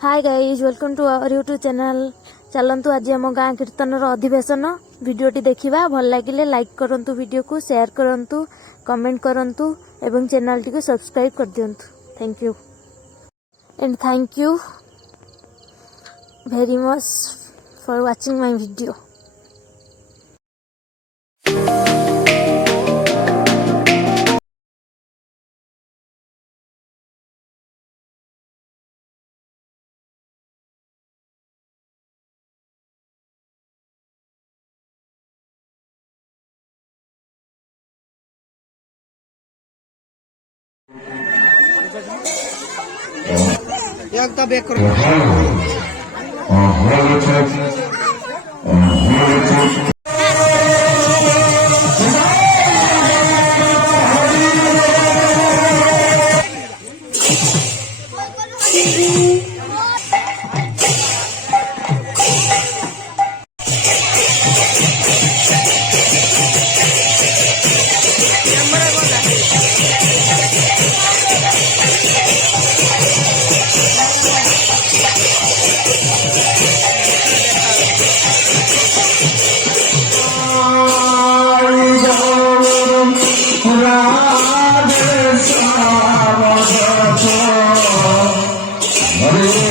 Hi guys welcome to our YouTube channel. चलतु आज आम गाँ कीर्तन अधिवेशन वीडियोटी देखा भल लगे लाइक करंतु, वीडियो को शेयर करंतु, कमेंट करंतु एवं चैनल टी को सब्सक्राइब कर दियंतु। Thank you and thank you very much for watching my video. एकदा बेक करू Hare